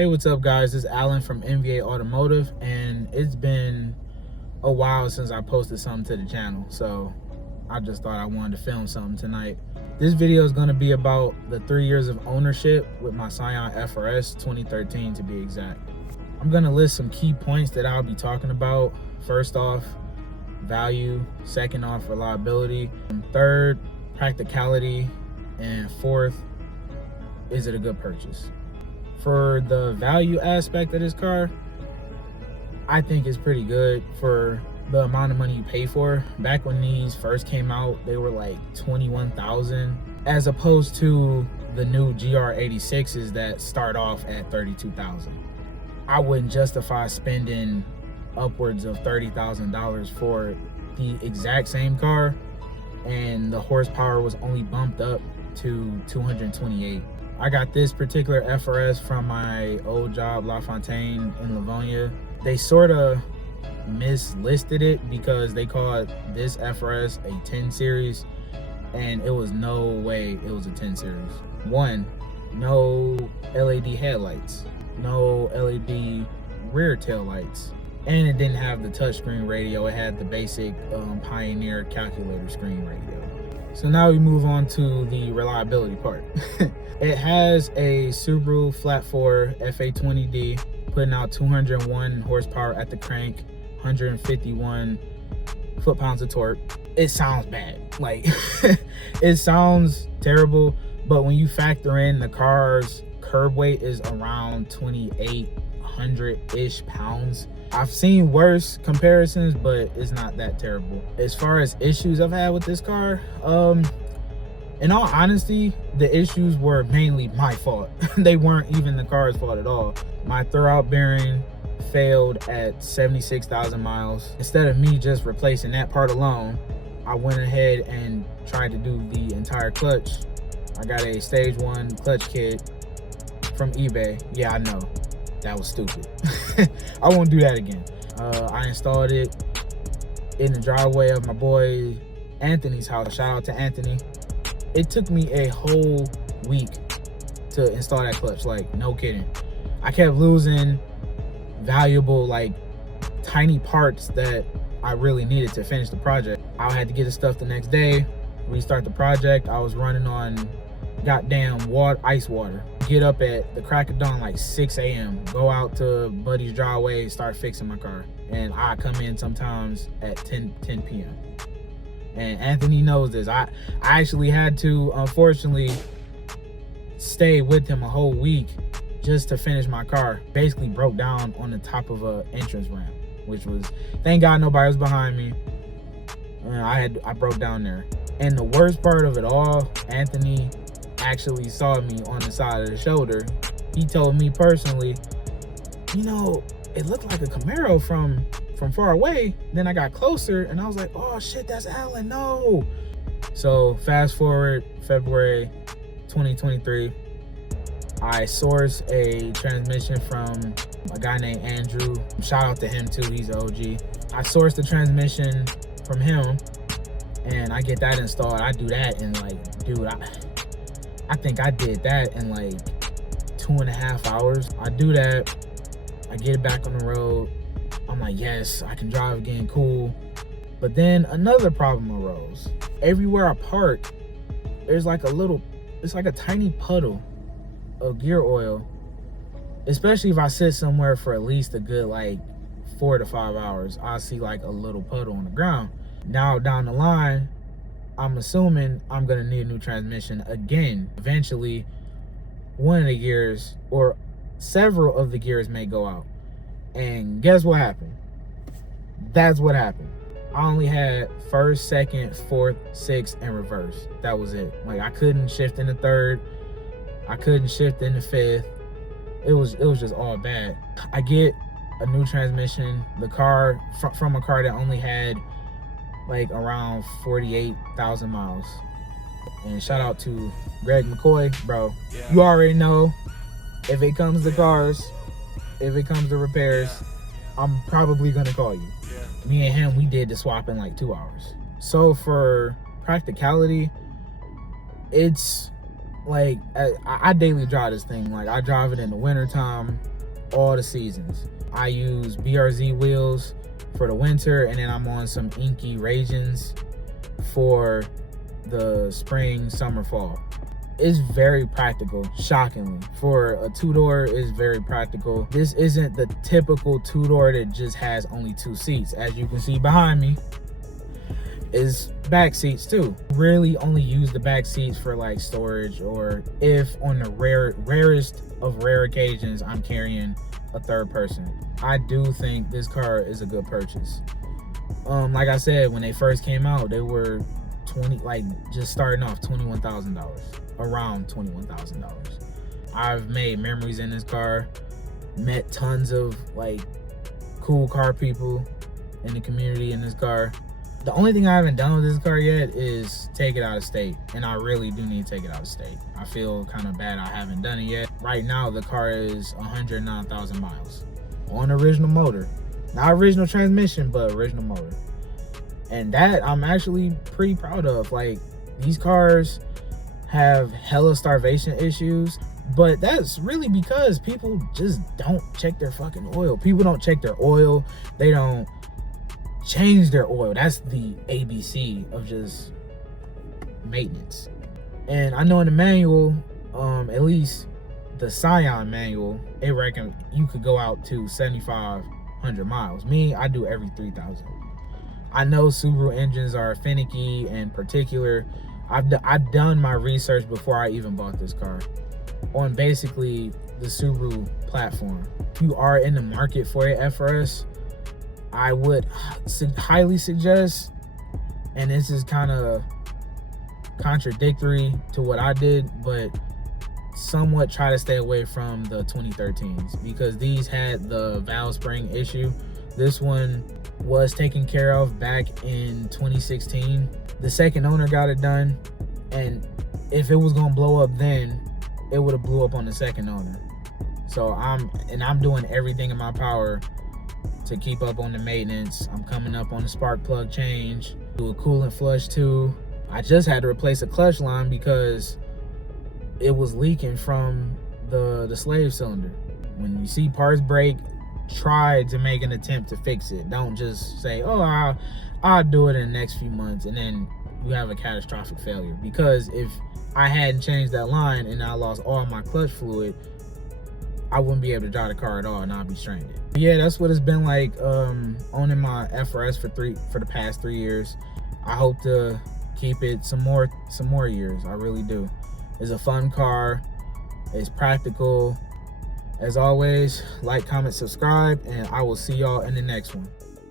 Hey, what's up guys? This is Alan from NVA Automotive, and it's been a while since I posted something to the channel, so I just thought I wanted to film something tonight. This video is going to be about the 3 years of ownership with my Scion Frs 2013 to be exact. I'm going to list some key points that I'll be talking about. First off, value. Second off, reliability. And third, practicality. And fourth, is it a good purchase? For the value aspect of this car, I think it's pretty good for the amount of money you pay for. Back when these first came out, they were like $21,000, as opposed to the new GR86s that start off at $32,000. I wouldn't justify spending upwards of $30,000 for the exact same car, and the horsepower was only bumped up to 228. I got this particular FRS from my old job, LaFontaine in Livonia. They sort of mislisted it because they called this FRS a 10 series, and it was no way it was a 10 series. One, no LED headlights, no LED rear tail lights, and it didn't have the touchscreen radio. It had the basic Pioneer calculator screen radio. So now we move on to the reliability part. It has a Subaru Flat 4 FA20D, putting out 201 horsepower at the crank, 151 foot-pounds of torque. It sounds bad. Like, it sounds terrible, but when you factor in the car's curb weight is around 2,800-ish pounds. I've seen worse comparisons, but it's not that terrible. As far as issues I've had with this car, in all honesty, the issues were mainly my fault. They weren't even the car's fault at all. My throwout bearing failed at 76,000 miles. Instead of me just replacing that part alone, I went ahead and tried to do the entire clutch. I got a stage 1 clutch kit from eBay. Yeah, I know, that was stupid. I won't do that again. I installed it in the driveway of my boy Anthony's house. Shout out to Anthony. It took me a whole week to install that clutch, like, no kidding. I kept losing valuable, like, tiny parts that I really needed to finish the project. I had to get the stuff the next day, restart the project. I was running on goddamn ice water. Get up at the crack of dawn, like 6 a.m. Go out to buddy's driveway, start fixing my car. And I come in sometimes at 10 p.m. And Anthony knows this. I actually had to, unfortunately, stay with him a whole week just to finish my car. Basically broke down on the top of a entrance ramp, which was, thank God nobody was behind me. I broke down there. And the worst part of it all, Anthony actually saw me on the side of the shoulder. He told me personally, you know, it looked like a Camaro from far away. Then I got closer and I was like, oh shit, that's Alan, no. So fast forward February 2023, I sourced a transmission from a guy named Andrew. Shout out to him too, he's an OG. I sourced the transmission from him and I get that installed. I do that in, like, dude, I think I did that in like 2.5 hours. I do that, I get it back on the road. I'm like, yes, I can drive again, cool. But then another problem arose. Everywhere I park, there's like it's like a tiny puddle of gear oil, especially if I sit somewhere for at least a good like 4 to 5 hours. I see like a little puddle on the ground. Now down the line, I'm assuming I'm gonna need a new transmission again. Eventually, one of the gears or several of the gears may go out. And guess what happened? That's what happened. I only had first, second, fourth, sixth, and reverse. That was it. Like, I couldn't shift in the third. I couldn't shift in the fifth. It was just all bad. I get a new transmission. The car, from a car that only had like around 48,000 miles. And shout out to Greg McCoy, bro. Yeah. You already know, if it comes to cars, if it comes to repairs, I'm probably gonna call you. Yeah. Me and him, we did the swap in like 2 hours. So for practicality, it's like I daily drive this thing. Like I drive it in the wintertime, all the seasons. I use BRZ wheels for the winter, and then I'm on some inky Ragins for the spring, summer, fall. It's very practical, shockingly. For a two-door, it's very practical. This isn't the typical two-door that just has only 2 seats. As you can see behind me, is back seats too. Rarely only use the back seats for like storage, or if on the rarest of rare occasions I'm carrying a third person. I do think this car is a good purchase. Like I said, when they first came out, they were just starting off $21,000, around $21,000. I've made memories in this car, met tons of like cool car people in the community in this car. The only thing I haven't done with this car yet is take it out of state, and I really do need to take it out of state. I feel kind of bad I haven't done it yet. Right now, the car is 109,000 miles on original motor. Not original transmission, but original motor. And that I'm actually pretty proud of. Like, these cars have hella starvation issues, but that's really because people just don't check their fucking oil. People don't check their oil. They don't change their oil. That's the ABC of just maintenance. And I know in the manual, at least the Scion manual, it reckon you could go out to 7,500 miles. Me, I do every 3,000. I know Subaru engines are finicky and particular. I've done my research before I even bought this car on basically the Subaru platform. If you are in the market for a FRS, I would highly suggest, and this is kind of contradictory to what I did, but somewhat try to stay away from the 2013s, because these had the valve spring issue. This one was taken care of back in 2016. The second owner got it done, and if it was gonna blow up then, it would have blew up on the second owner. So I'm doing everything in my power to keep up on the maintenance. I'm coming up on the spark plug change, do a coolant flush too. I just had to replace a clutch line because it was leaking from the slave cylinder. When you see parts break, try to make an attempt to fix it. Don't just say, oh, I'll do it in the next few months, and then you have a catastrophic failure. Because if I hadn't changed that line and I lost all my clutch fluid, I wouldn't be able to drive the car at all, and I'd be stranded. Yeah, that's what it's been like owning my FRS for the past 3 years. I hope to keep it some more years. I really do. It's a fun car. It's practical. As always, like, comment, subscribe, and I will see y'all in the next one.